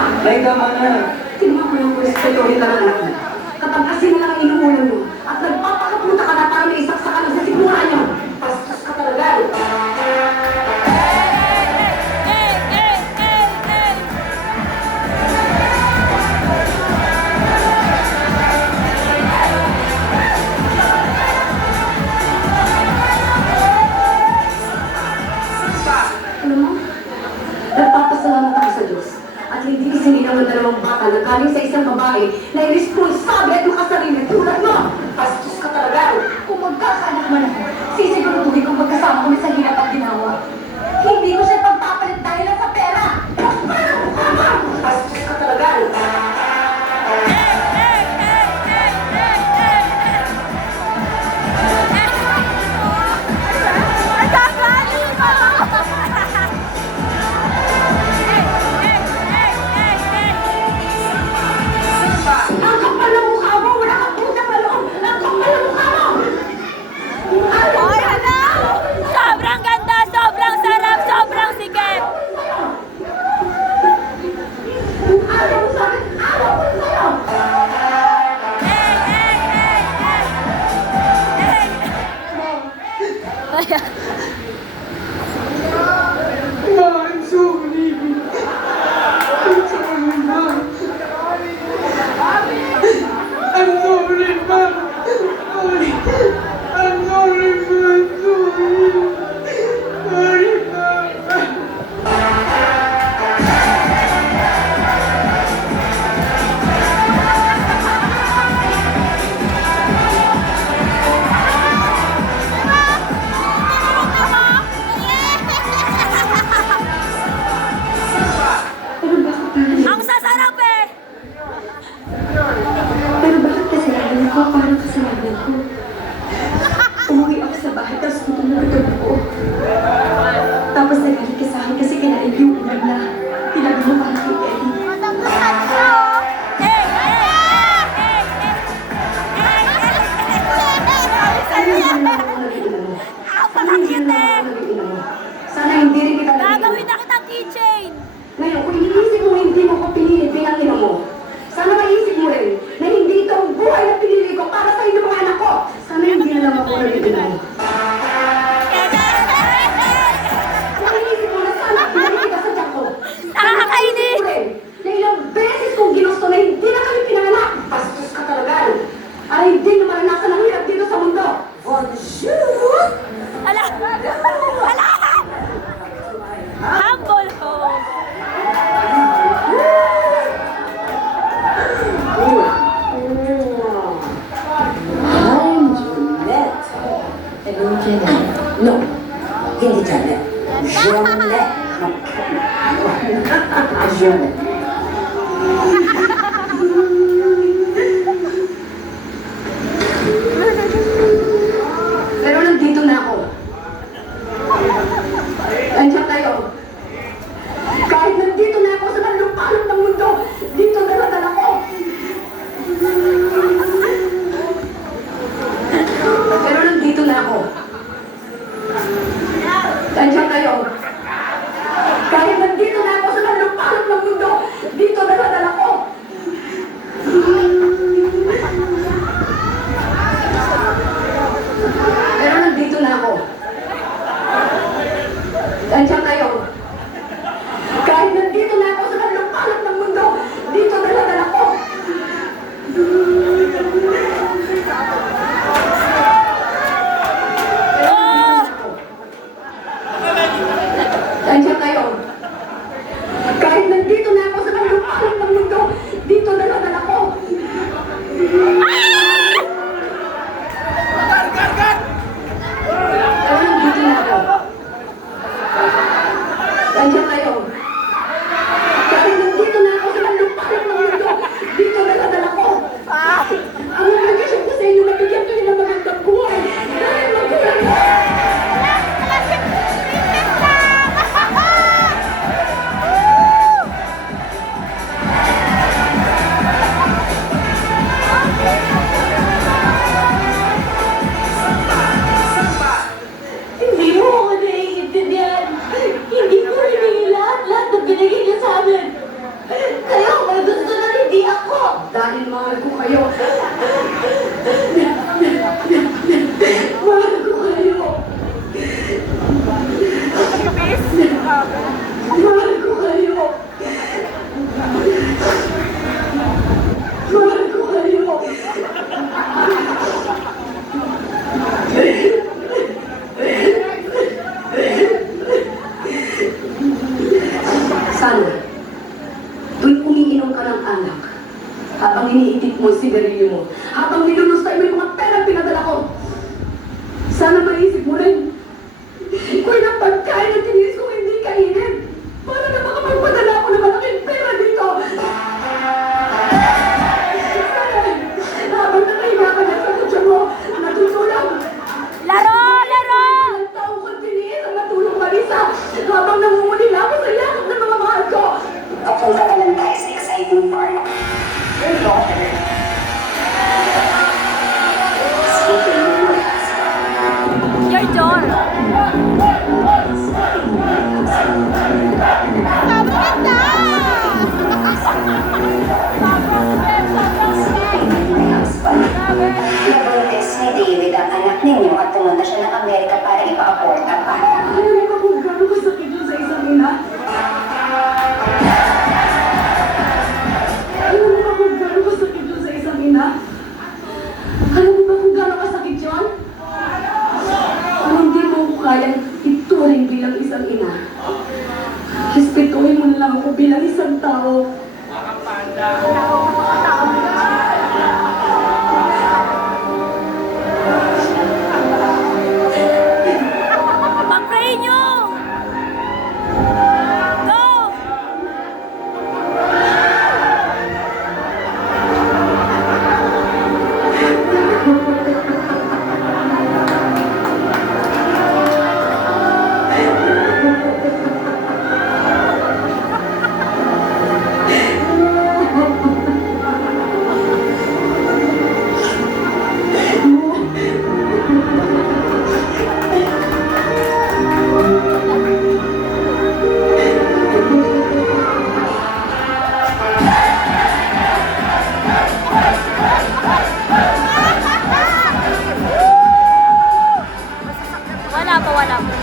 Ay, tama na. Tinuha mo yung respetuhin ka ng anak mo. Katangkasin na lang ang inuulan mo. At nagpapakapunta ka na para may isaksa ka lang sa sigura niyo. Pastos ka talaga. Alam mo, nagpapasalamat ako sa Diyos. At hindi isinilang ng dalawang bata na galing sa isang babae na irresponsible at makasarili tulad mo. Pastos ka talaga. Kung magkakaanak man ako, sisiguraduhin kong magkasama kami sa hirap at ginawa. Hindi ko siya pagpapalit dahil lang sa pera. Pastos ka talaga. Ang kapal ng mukha mo! Wala kang pusa pa loob! Ang kapal ng mukha mo! Hoy, hala! Sobrang ganda, sobrang sarap, sobrang sikip! Ayaw mo sa akin! Ayaw ko sa'yo! Ma, I'm sorry. I'm sorry, Ma. I'm sorry, Ma. Sorry. I'm sorry, Ma. Sorry, Ma. Pero bakit parang... Ang sasarap eh! Pero bakit kasalanan ko? Parang kasalanan ko. Umuwi ako sa bahay, tapos tutulog ako. Tapos nagalit ka sa akin kasi kinain yung ulam na tinabi mo para kay Eddie. Ano yung ginawa ko na rin mo? Ano yung ginawa ko na rin mo? Sana hindi rin kita Gagawin na kitang keychain! Ngayon, kung iniisip mo hindi mo ko pinili bilang ina mo, sana maisip mo rin na hindi ito ang buhay na pinili ko para sa inyo mga anak ko. Sana hindi na lang ako nagiging mo. Kung iniisip mo na sana pinili kita sa tiyak ko. Nakakainis! Sana maisip mo rin na ilang beses kong ginusto na hindi na kami pinanganak. Bastos ka talaga. Ay hindi na maranasan ang hirap dito sa mundo. Bonjour! Ala! Ala! Humble home! I'm Jeanette. Hello, Jeanette. No, hindi Jeanette. Jeanette. Jeanette. Pero nandito na ako. Andiyan kayo. Kahit nandito na ako sa lupalop ng mundo, dito dala-dala ko. Pero nandito na ako. Andiyan kayo. Kahit nandito na ako sa lupalop ng mundo, dito dala-dala ko. Pero nandito na ako. Andiyan kayo. Kahit nandito na ako sa lupalop ng mundo, dito dala-dala ko. Andiyan kayo. Kahit nandito na ako sa lupalop ng mundo, dito dala-dala ko. Pero nandito na ako. Andiyan kayo. Kahit nandito na ako sa lupalop ng mundo, dito dala-dala ko. Ang nag-isip ko sa inyo, nabigyan kayo ng magandang buhay. Dahil magulang ko. Mahal ko kayo. Mahal ko kayo. Mahal ko kayo. Mahal ko kayo. Sana, tuwing umiinom ka ng alak, habang iniitip mo si sigarilyo mo, habang nilulustay mo yung mga perang pinadala ko, sana maisip mo rin, kung ilang pagkain na tinis kong hindi kainin, para na makapagpadala ako ng malaking pera dito. Sana, habang nakahiga ka na sa kutsa mo, natutulog. Laro! Laro! Ilang taong kong tiniis ang matulong Marisa, habang namumulila ako sa yakap ng mga mahal ko. Papunta naman tayo sa exciting part. Your daughter. Sleeping with my husband. Your door! Nabuntis ni David ang anak ninyo at pumunta siya ng Amerika para ipa-abort ang bata. Alam mo ba kung gano'n kasakit yun sa isang ina? Alam mo ba kung gano'n kasakit yun sa isang ina? Alam mo ba kung gano'n kasakit yun? Kung hindi mo ako kayang ituring bilang isang ina, respetuhin mo na lang ako bilang isang tao. Pag-pray nyo! Go! Wala pa, wala pa.